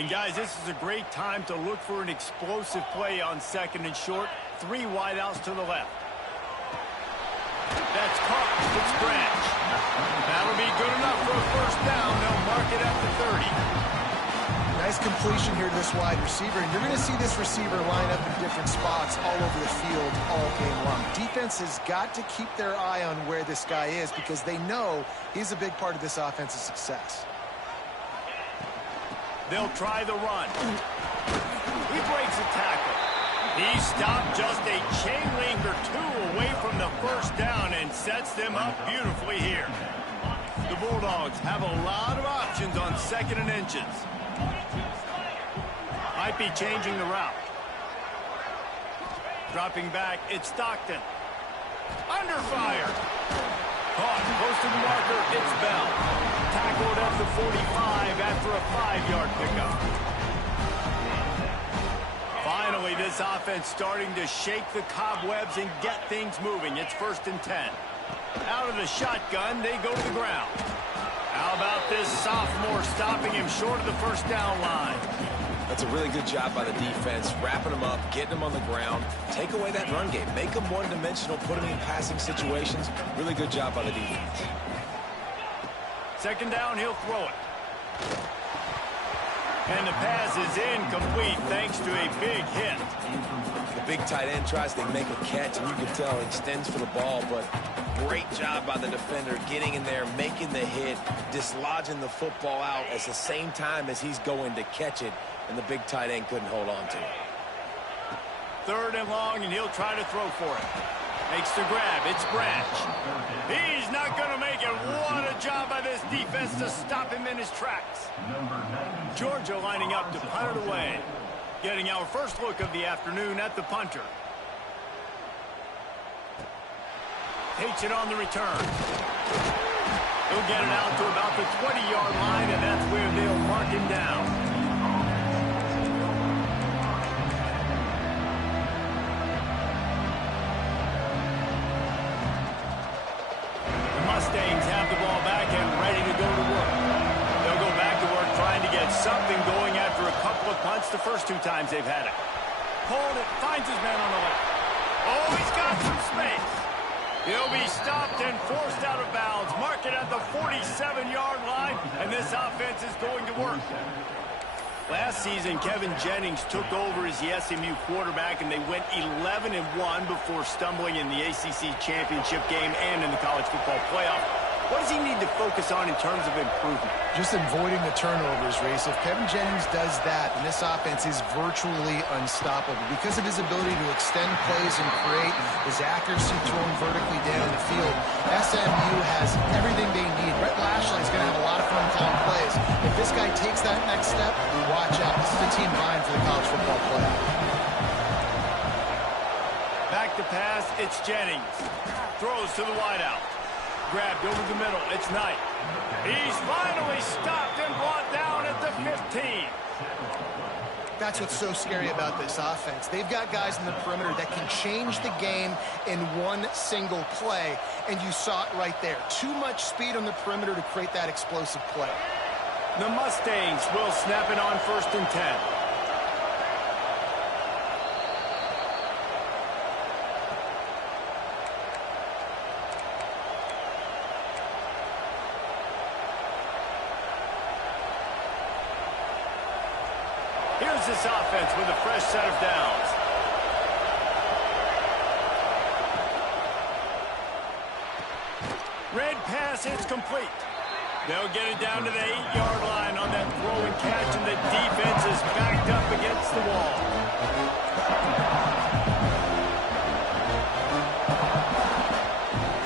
And, guys, this is a great time to look for an explosive play on second and short. 3 wideouts to the left. That's caught. It's Branch. That'll be good enough for a first down. They'll mark it at the 30. Nice completion here to this wide receiver. And you're going to see this receiver line up in different spots all over the field all game long. Defense has got to keep their eye on where this guy is because they know he's a big part of this offense's success. They'll try the run. He breaks a tackle. He stopped just a chain link or 2 away from the first down and sets them up beautifully here. The Bulldogs have a lot of options on second and inches. Might be changing the route. Dropping back, it's Stockton. Under fire. Caught, close to the marker, it's Bell. Tackled at the 45 after a 5-yard pickup. Finally, this offense starting to shake the cobwebs and get things moving. It's 1st and 10. Out of the shotgun, they go to the ground. How about this sophomore stopping him short of the first down line? That's a really good job by the defense, wrapping them up, getting them on the ground. Take away that run game. Make them one-dimensional, put them in passing situations. Really good job by the defense. 2nd down, he'll throw it. And the pass is incomplete thanks to a big hit. The big tight end tries to make a catch, and you can tell he extends for the ball, but great job by the defender getting in there, making the hit, dislodging the football out at the same time as he's going to catch it, and the big tight end couldn't hold on to it. 3rd and long, and he'll try to throw for it. Makes the grab. It's Branch. He's not going to make it. What a job by this defense to stop him in his tracks. Georgia lining up to punt it away. Getting our first look of the afternoon at the punter. Takes it on the return. He'll get it out to about the 20-yard line, and that's where they'll mark him down. Mustangs have the ball back and ready to go to work. They'll go back to work trying to get something going after a couple of punts the first 2 times they've had it. Hold it, finds his man on the left. Oh, he's got some space. He'll be stopped and forced out of bounds. Mark it at the 47-yard line, and this offense is going to work. Last season, Kevin Jennings took over as the SMU quarterback, and they went 11-1 before stumbling in the ACC championship game and in the college football playoff. What does he need to focus on in terms of improvement? Just avoiding the turnovers, Reese. If Kevin Jennings does that, then this offense is virtually unstoppable because of his ability to extend plays and create his accuracy throwing vertically down the field. SMU has everything they need. Brett Lashley is going to have a lot of fun calling plays. If this guy takes that next step, watch out. This is a team vying for the college football playoff. Back to pass, it's Jennings. Throws to the wideout. Grabbed over the middle, it's Knight. He's finally stopped and brought down at the 15. That's what's so scary about this offense. They've got guys in the perimeter that can change the game in one single play, and you saw it right there. Too much speed on the perimeter to create that explosive play. The Mustangs will snap it on 1st and 10. Here's this offense with a fresh set of downs. Red pass, it's complete. They'll get it down to the 8-yard line on that throw and catch, and the defense is backed up against the wall.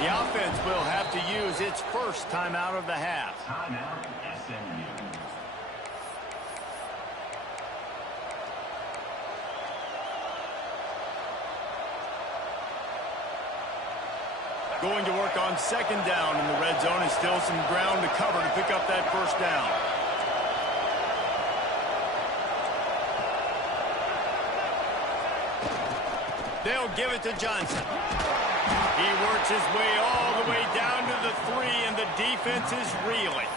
The offense will have to use its first timeout of the half. Timeout, SMU. Going to work on 2nd down in the red zone, and still some ground to cover to pick up that first down. They'll give it to Johnson. He works his way all the way down to the 3, and the defense is reeling.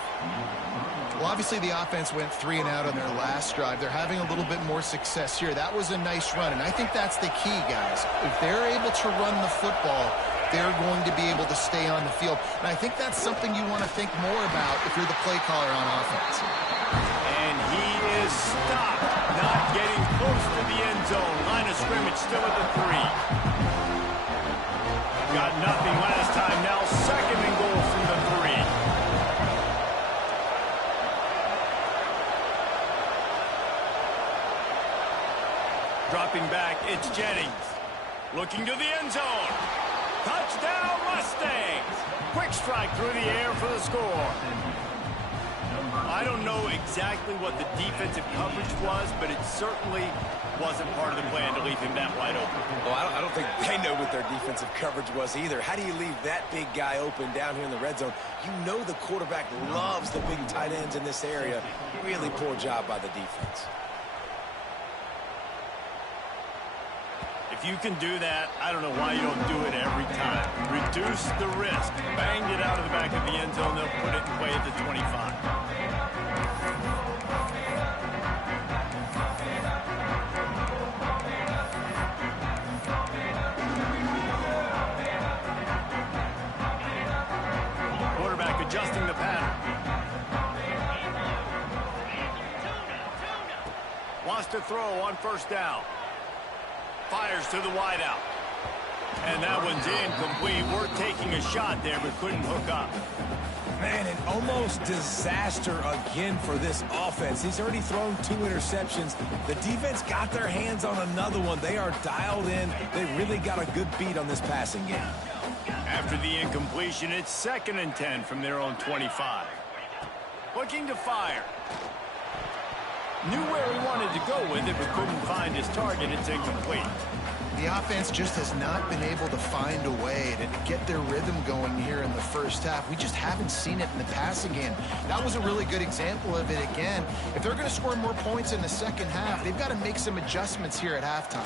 Well, obviously the offense went 3 and out on their last drive. They're having a little bit more success here. That was a nice run, and I think that's the key, guys. If they're able to run the football, they're going to be able to stay on the field. And I think that's something you want to think more about if you're the play caller on offense. And he is stopped, not getting close to the end zone. Line of scrimmage still at the 3. Got nothing last time. Now 2nd and goal from the 3. Dropping back, it's Jennings. Looking to the end zone. Touchdown, Mustangs! Quick strike through the air for the score. I don't know exactly what the defensive coverage was, but it certainly wasn't part of the plan to leave him that wide open. Well, I don't think they know what their defensive coverage was either. How do you leave that big guy open down here in the red zone? You know the quarterback loves the big tight ends in this area. Really poor job by the defense. If you can do that, I don't know why you don't do it every time. Reduce the risk. Banged it out of the back of the end zone. They'll put it in play at the 25. Quarterback adjusting the pattern. Wants to throw on 1st down. Fires to the wideout. And that one's incomplete. We're taking a shot there, but couldn't hook up. Man, an almost disaster again for this offense. He's already thrown 2 interceptions. The defense got their hands on another one. They are dialed in. They really got a good beat on this passing game. After the incompletion, it's 2nd and 10 from their own 25. Looking to fire. Knew where he wanted to go with it, but couldn't find his target. It's incomplete. The offense just has not been able to find a way to get their rhythm going here in the first half. We just haven't seen it in the passing game. That was a really good example of it again. If they're going to score more points in the second half, they've got to make some adjustments here at halftime.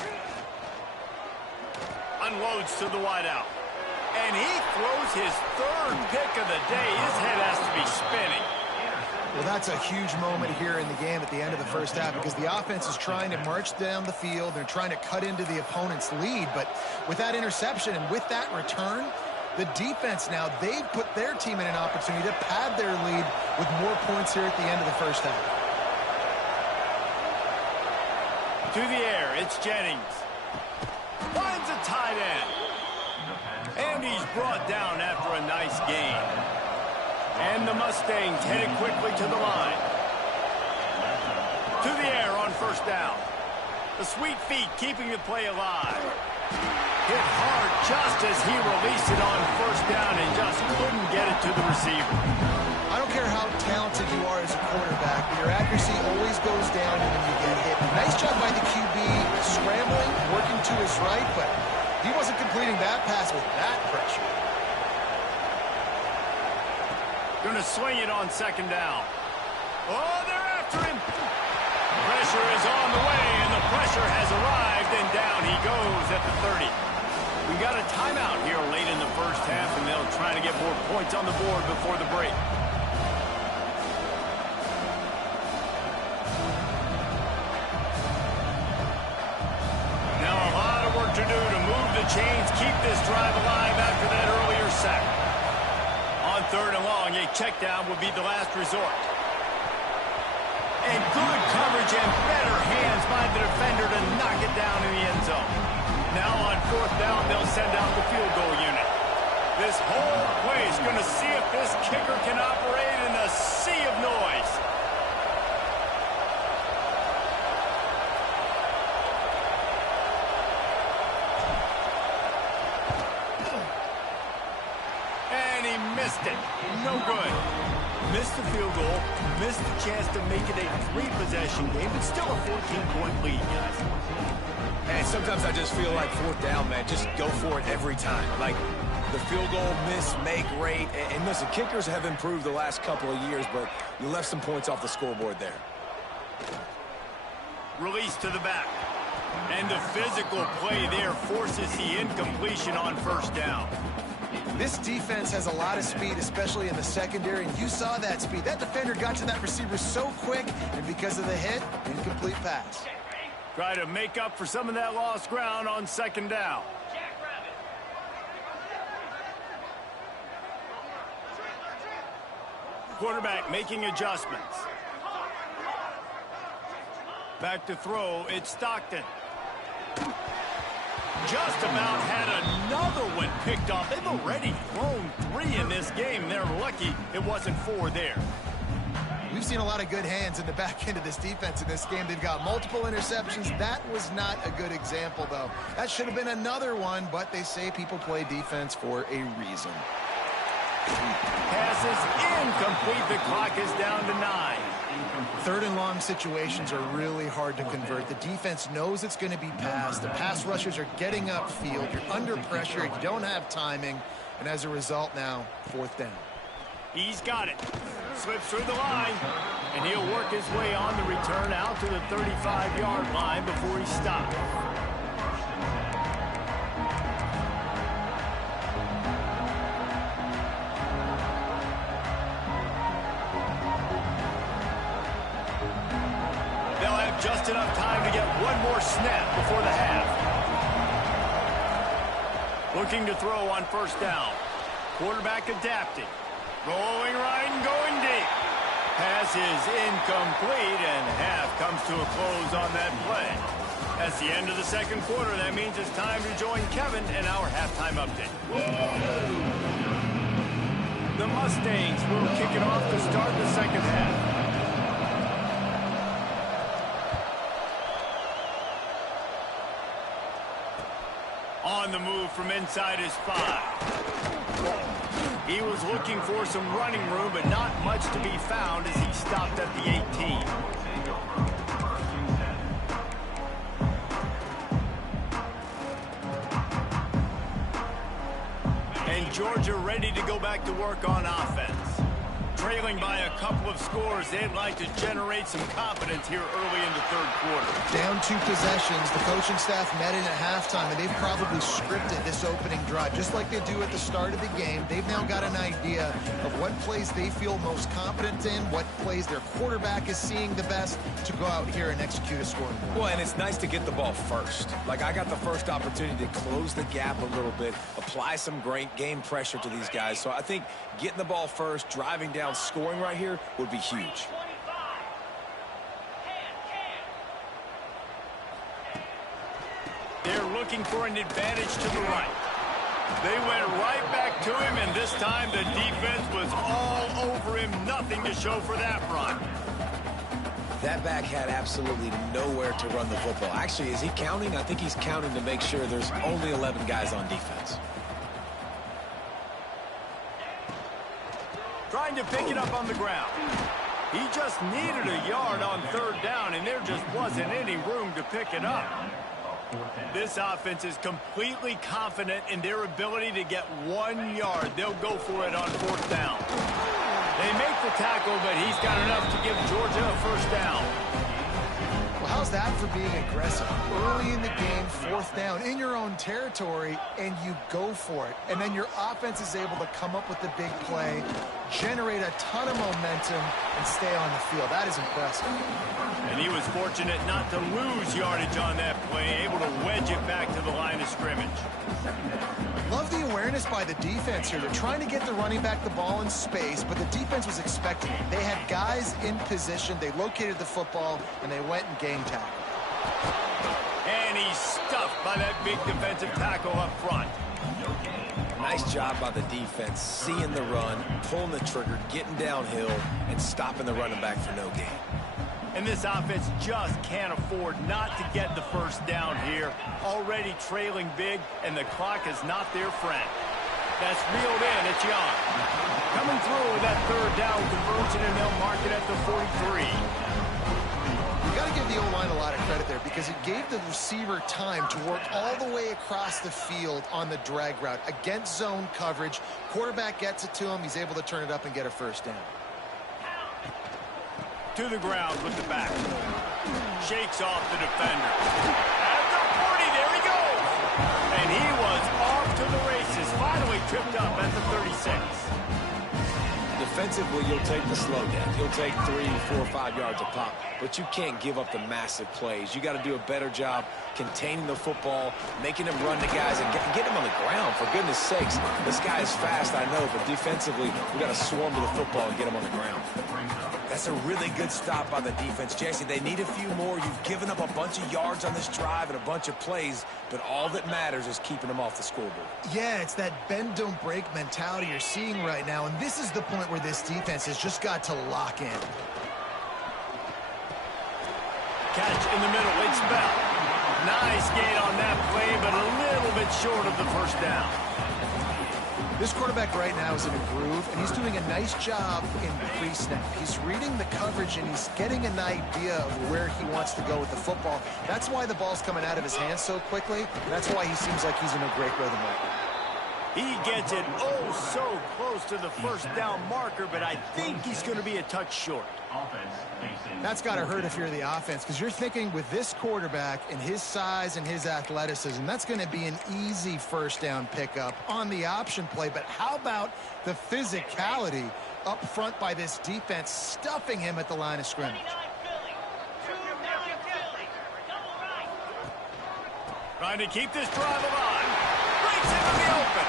Unloads to the wideout. And he throws his 3rd pick of the day. His head has to be spinning. Well, that's a huge moment here in the game at the end of the first half because the offense is trying to march down the field. They're trying to cut into the opponent's lead. But with that interception and with that return, the defense now, they've put their team in an opportunity to pad their lead with more points here at the end of the first half. To the air, it's Jennings. Finds a tight end. And he's brought down after a nice gain. And the Mustangs headed quickly to the line. To the air on 1st down. The sweet feet keeping the play alive. Hit hard just as he released it on 1st down and just couldn't get it to the receiver. I don't care how talented you are as a quarterback, but your accuracy always goes down when you get hit. Nice job by the QB scrambling, working to his right, but he wasn't completing that pass with that pressure. Going to swing it on 2nd down. Oh, they're after him. Pressure is on the way, and the pressure has arrived, and down he goes at the 30. We got a timeout here late in the first half, and they'll try to get more points on the board before the break. Now a lot of work to do to move the chains, keep this drive alive after that earlier sack. On 3rd and long, a check down would be the last resort. And good coverage and better hands by the defender to knock it down in the end zone. Now on 4th down, they'll send out the field goal unit. This whole play is going to see if this kicker can operate in a sea of noise. Missed it. No good. Missed the field goal. Missed the chance to make it a 3-possession game, but still a 14-point lead, guys. And sometimes I just feel like 4th down, man. Just go for it every time. Like the field goal miss, make rate. And listen, kickers have improved the last couple of years, but you left some points off the scoreboard there. Release to the back. And the physical play there forces the incompletion on 1st down. This defense has a lot of speed, especially in the secondary, and you saw that speed. That defender got to that receiver so quick, and because of the hit, incomplete pass. Try to make up for some of that lost ground on second down. Quarterback making adjustments. Back to throw, it's Stockton. Just about had another one picked off. They've already thrown 3 in this game. They're lucky it wasn't 4 there. We've seen a lot of good hands in the back end of this defense in this game. They've got multiple interceptions. That was not a good example, though. That should have been another one, but they say people play defense for a reason. Pass is incomplete. The clock is down to 9. Third and long situations are really hard to convert. The defense knows it's going to be passed. The pass rushers are getting upfield. You're under pressure. You don't have timing. And as a result now, 4th down. He's got it. Slips through the line. And he'll work his way on the return out to the 35-yard line before he stops. Just enough time to get one more snap before the half. Looking to throw on 1st down. Quarterback adapting. Rolling right and going deep. Pass is incomplete, and half comes to a close on that play. That's the end of the 2nd quarter. That means it's time to join Kevin in our halftime update. The Mustangs will kick it off to start the 2nd half. On the move from inside his 5. He was looking for some running room, but not much to be found as he stopped at the 18. And Georgia ready to go back to work on offense. Trailing by a couple of scores, they'd like to generate some confidence here early in the 3rd quarter. Down 2 possessions, the coaching staff met in at halftime, and they've probably scripted this opening drive. Just like they do at the start of the game, they've now got an idea of what plays they feel most confident in, what plays their quarterback is seeing the best to go out here and execute a scoring drive. Well, and it's nice to get the ball first. Like, I got the first opportunity to close the gap a little bit, apply some great game pressure to these guys. So I think getting the ball first, driving down, scoring right here would be huge. They're looking for an advantage to the right. They went right back to him, and this time the defense was all over him. Nothing to show for that run. That back had absolutely nowhere to run the football. Actually, is he counting? I think he's counting to make sure there's only 11 guys on defense. Trying to pick it up on the ground. He just needed a yard on 3rd down, and there just wasn't any room to pick it up. This offense is completely confident in their ability to get 1 yard. They'll go for it on 4th down. They make the tackle, but he's got enough to give Georgia a 1st down. Well, how's that for being aggressive? Early in the game, 4th down, in your own territory, and you go for it. And then your offense is able to come up with the big play, generate a ton of momentum, and stay on the field. That is impressive. And he was fortunate not to lose yardage on that play, able to wedge it back to the line of scrimmage. Love the awareness by the defense here. They're trying to get the running back the ball in space, but the defense was expecting it. They had guys in position. They located the football, and they went and game tackle. And he's stuffed by that big defensive tackle up front. Nice job by the defense, seeing the run, pulling the trigger, getting downhill, and stopping the running back for no gain. And this offense just can't afford not to get the 1st down here. Already trailing big, and the clock is not their friend. That's reeled in. It's Young. Coming through with that 3rd down conversion, and they'll mark it at the 43. You got to give the O-line a lot of credit there because it gave the receiver time to work all the way across the field on the drag route against zone coverage. Quarterback gets it to him. He's able to turn it up and get a 1st down. To the ground with the back. Shakes off the defender. At the 40, there he goes. And he was off to the races, finally tripped up at the 36. Defensively, you'll take the slow down. You'll take 3, 4, 5 yards a pop, but you can't give up the massive plays. You got to do a better job containing the football, making them run the guys, and get them on the ground. For goodness sakes, this guy is fast, I know, but defensively, we got to swarm to the football and get him on the ground. That's a really good stop by the defense, Jesse. They need a few more. You've given up a bunch of yards on this drive and a bunch of plays, but all that matters is keeping them off the scoreboard. Yeah, it's that bend, don't break mentality you're seeing right now, and this is the point where this defense has just got to lock in. Catch in the middle, it's Bell. Nice gain on that play, but a little bit short of the first down. This quarterback right now is in a groove, and he's doing a nice job in pre-snap. He's reading the coverage, and he's getting an idea of where he wants to go with the football. That's why the ball's coming out of his hands so quickly, and that's why he seems like he's in a great rhythm right now. He gets it so close to the first down marker, but I think he's going to be a touch short. That's got to hurt if you're the offense, because you're thinking with this quarterback and his size and his athleticism, that's going to be an easy first down pickup on the option play. But how about the physicality up front by this defense, stuffing him at the line of scrimmage? Trying to keep this drive alive. Breaks into the open.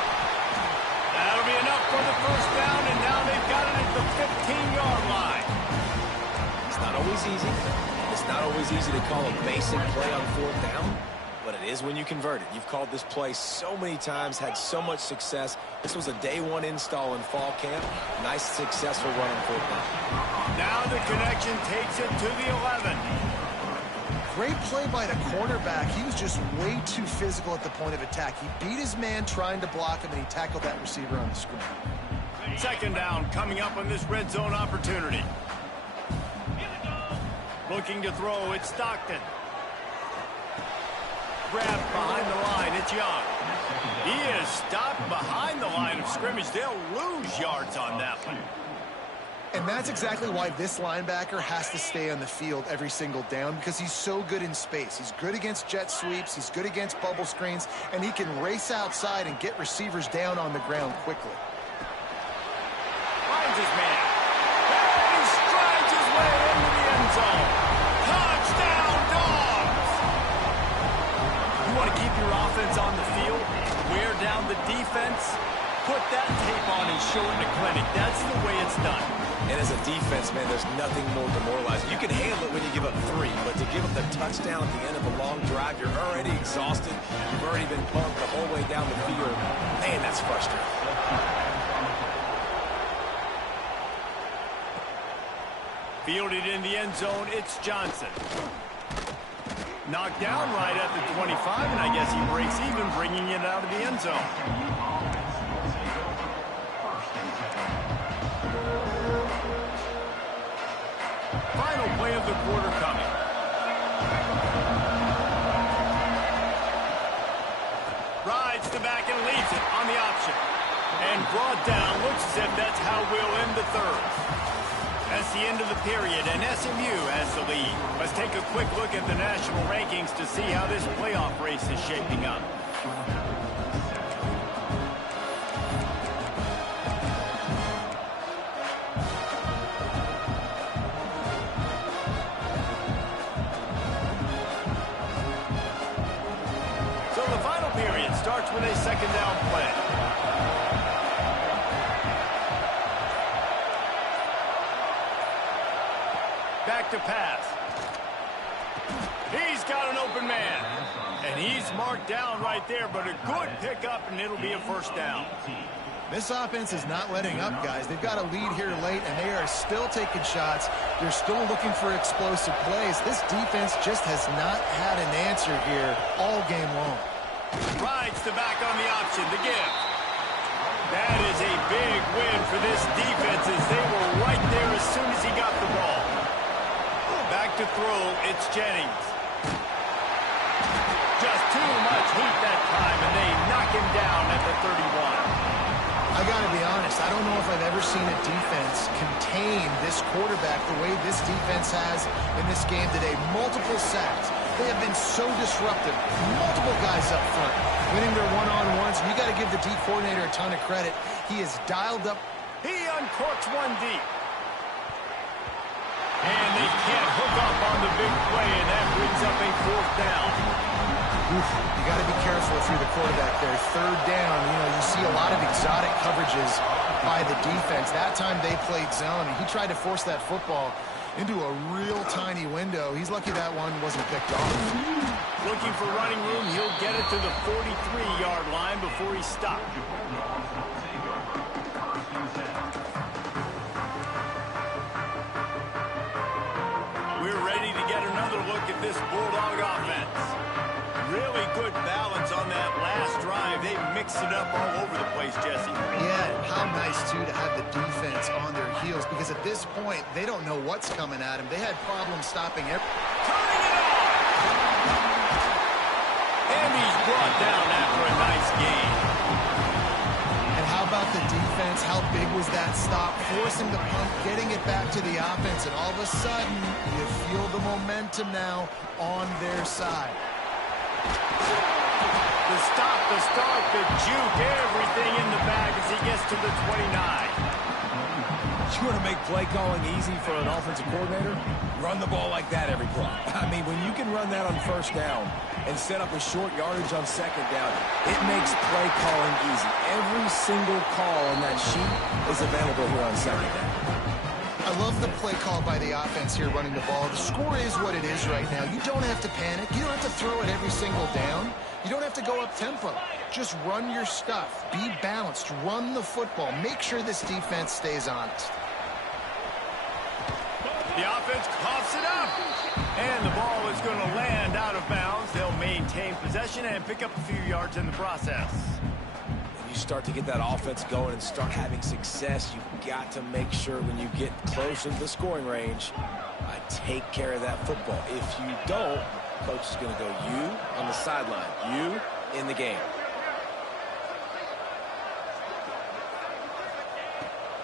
That'll be enough for the first down, and now they've got it at the 15-yard line. It's not always easy. It's not always easy to call a basic play on fourth down, but it is when you convert it. You've called this play so many times, had so much success. This was a day one install in fall camp. Nice, successful run on fourth down. Now the connection takes it to the 11. Great play by the cornerback. He was just way too physical at the point of attack. He beat his man trying to block him, and he tackled that receiver on the screen. Second down coming up on this red zone opportunity. Looking to throw, it's Stockton. Grabbed behind the line, it's Young. He is stopped behind the line of scrimmage. They'll lose yards on that one. And that's exactly why this linebacker has to stay on the field every single down, because he's so good in space. He's good against jet sweeps, he's good against bubble screens, and he can race outside and get receivers down on the ground quickly. Finds his man. And he strides his way into the end zone. Touchdown, Dogs! You want to keep your offense on the field, wear down the defense, put that tape on and show it in the clinic. That's the way it's done. And as a defense, man, there's nothing more demoralizing. You can handle it when you give up 3, but to give up the touchdown at the end of a long drive, you're already exhausted. You've already been pumped the whole way down the field. Man, that's frustrating. Fielded in the end zone, it's Johnson. Knocked down right at the 25, and I guess he breaks even, bringing it out of the end zone. Final play of the quarter coming. Rides the back and leaves it on the option. And brought down, looks as if that's how we'll end the third. That's the end of the period, and SMU has the lead. Let's take a quick look at the national rankings to see how this playoff race is shaping up. So the final period starts with a second down play. Back to pass. He's got an open man. And he's marked down right there, but a good pickup, and it'll be a first down. This offense is not letting up, guys. They've got a lead here late, and they are still taking shots. They're still looking for explosive plays. This defense just has not had an answer here all game long. Rides the back on the option, the give. That is a big win for this defense, as they were right there as soon as he got the ball. Back to throw, it's Jennings. Just too much heat that time, and they knock him down at the 31. I got to be honest, I don't know if I've ever seen a defense contain this quarterback the way this defense has in this game today. Multiple sacks, They have been so disruptive. Multiple guys up front, winning their one-on-ones. You got to give the D coordinator a ton of credit. He is dialed up. He uncorks one deep. And they can't hook up on the big play, and that brings up a fourth down. Oof, you got to be careful if you're the quarterback there. Third down, you see a lot of exotic coverages by the defense. That time they played zone, and he tried to force that football into a real tiny window. He's lucky that one wasn't picked off. Looking for running room, he'll get it to the 43-yard line before he's stopped. We're ready to get another look at this Bulldog offense. Really good balance on that last drive. They mixed it up all over the place, Jesse. Yeah, how nice, too, to have the defense on their heels, because at this point, they don't know what's coming at them. They had problems stopping every... Turning it on! And he's brought down after a nice game. And how about the defense? How big was that stop? Forcing the punt, getting it back to the offense, and all of a sudden, you feel the momentum now on their side. The stop, the start, the juke, everything in the bag as he gets to the 29. You want to make play calling easy for an offensive coordinator? Run the ball like that every play. I mean, when you can run that on first down and set up a short yardage on second down, it makes play calling easy. Every single call on that sheet is available here on second down. I love the play call by the offense here running the ball. The score is what it is right now. You don't have to panic. You don't have to throw it every single down. You don't have to go up tempo. Just run your stuff. Be balanced. Run the football. Make sure this defense stays honest. The offense coughs it up. And the ball is going to land out of bounds. They'll maintain possession and pick up a few yards in the process. You start to get that offense going and start having success, you've got to make sure when you get close to the scoring range, take care of that football. If you don't, coach is going to go you on the sideline, you in the game.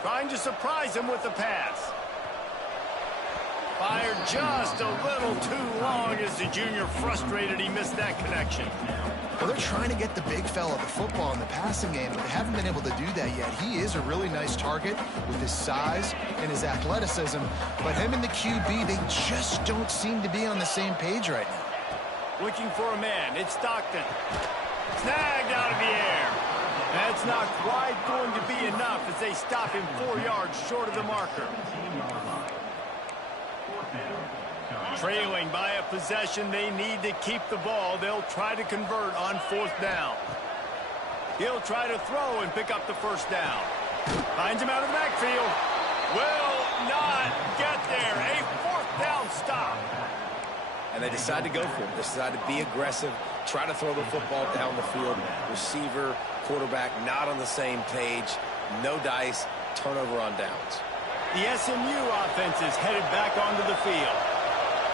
Trying to surprise him with the pass. Fired just a little too long as the junior frustrated he missed that connection. Well, they're trying to get the big fella the football in the passing game, but they haven't been able to do that yet. He is a really nice target with his size and his athleticism, but him and the QB, they just don't seem to be on the same page right now. Looking for a man. It's Stockton. Snagged out of the air. That's not quite going to be enough as they stop him 4 yards short of the marker. Trailing by a possession, they need to keep the ball. They'll try to convert on fourth down. He'll try to throw and pick up the first down. Finds him out of the backfield. Will not get there. A fourth down stop. And they decide to go for it. They decide to be aggressive, try to throw the football down the field. Receiver, quarterback not on the same page. No dice, turnover on downs. The SMU offense is headed back onto the field.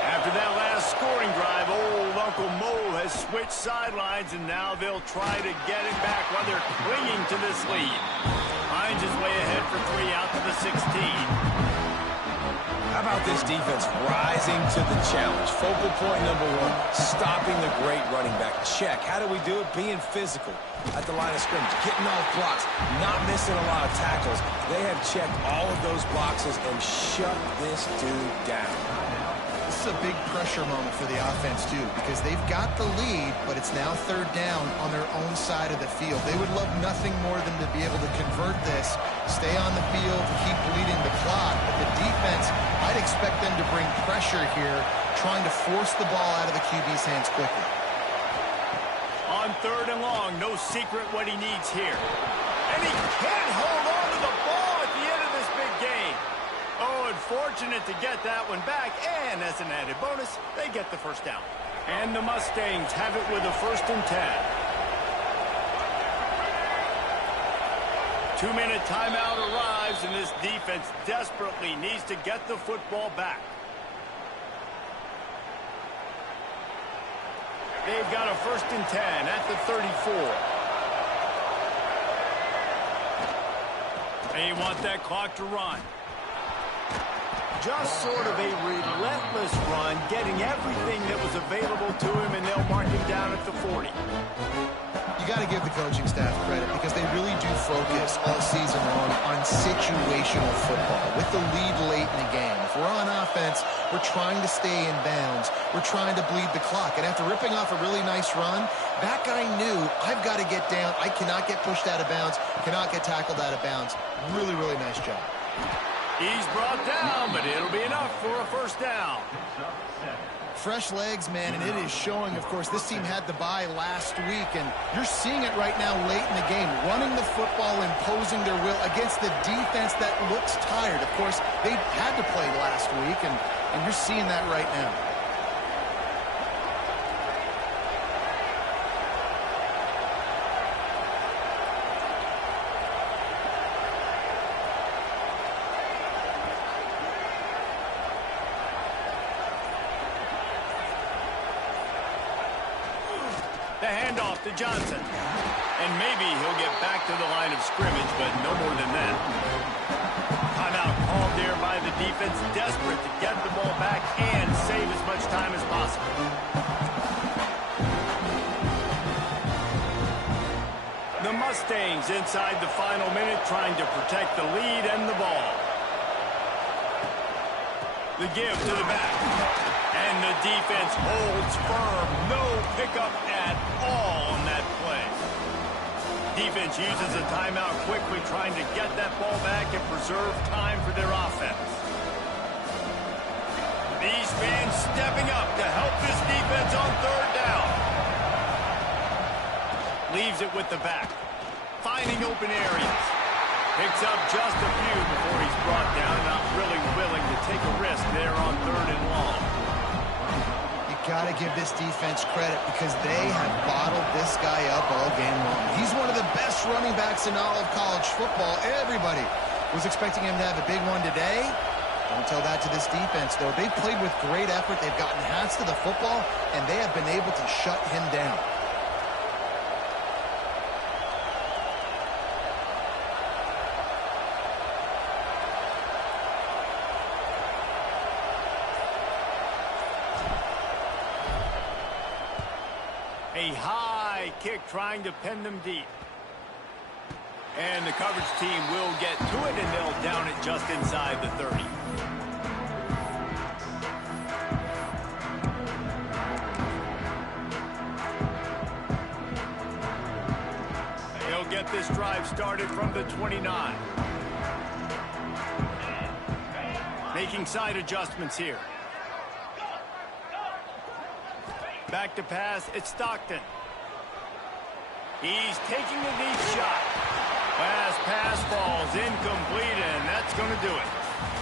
After that last scoring drive, old Uncle Mo has switched sidelines, and now they'll try to get it back while they're clinging to this lead. Finds his way ahead for 3 out to the 16. How about this defense rising to the challenge? Focal point number one, stopping the great running back. Check. How do we do it? Being physical at the line of scrimmage, getting off blocks, not missing a lot of tackles. They have checked all of those boxes and shut this dude down. This is a big pressure moment for the offense, too, because they've got the lead, but it's now third down on their own side of the field. They would love nothing more than to be able to convert this, stay on the field, keep bleeding the clock. But the defense, I'd expect them to bring pressure here, trying to force the ball out of the QB's hands quickly. On third and long, no secret what he needs here. And he can't hold on to the ball at the end of this big game. Oh, unfortunate to get that one back, and as an added bonus, they get the first down. And the Mustangs have it with a 1st and 10. 2-minute timeout arrives, and this defense desperately needs to get the football back. They've got a 1st and 10 at the 34. They want that clock to run. Just sort of a relentless run, getting everything that was available to him, and they'll mark him down at the 40. You got to give the coaching staff credit because they really do focus all season long on situational football with the lead late in the game. If we're on offense, we're trying to stay in bounds. We're trying to bleed the clock. And after ripping off a really nice run, that guy knew, I've got to get down. I cannot get pushed out of bounds, cannot get tackled out of bounds. Really, really nice job. He's brought down, but it'll be enough for a first down. Fresh legs, man, and it is showing. Of course, this team had the bye last week, and you're seeing it right now late in the game, running the football, imposing their will against the defense that looks tired. Of course, they had to play last week, and you're seeing that right now. The handoff to Johnson. And maybe he'll get back to the line of scrimmage, but no more than that. Timeout called there by the defense, desperate to get the ball back and save as much time as possible. The Mustangs inside the final minute trying to protect the lead and the ball. The give to the back. And the defense holds firm. No pickup at all on that play. Defense uses a timeout quickly, trying to get that ball back and preserve time for their offense. These fans stepping up to help this defense on third down. Leaves it with the back. Finding open areas. Picks up just a few before he's brought down. Not really willing to take a risk there on third and long. Got to give this defense credit because they have bottled this guy up all game long. He's one of the best running backs in all of college football. Everybody was expecting him to have a big one today. Don't tell that to this defense, though. They played with great effort. They've gotten hands to the football, and they have been able to shut him down. A high kick trying to pin them deep. And the coverage team will get to it, and they'll down it just inside the 30. They'll get this drive started from the 29. Making side adjustments here. Back to pass, it's Stockton. He's taking a deep shot. Last pass falls incomplete, and that's going to do it.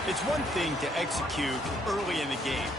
It's one thing to execute early in the game.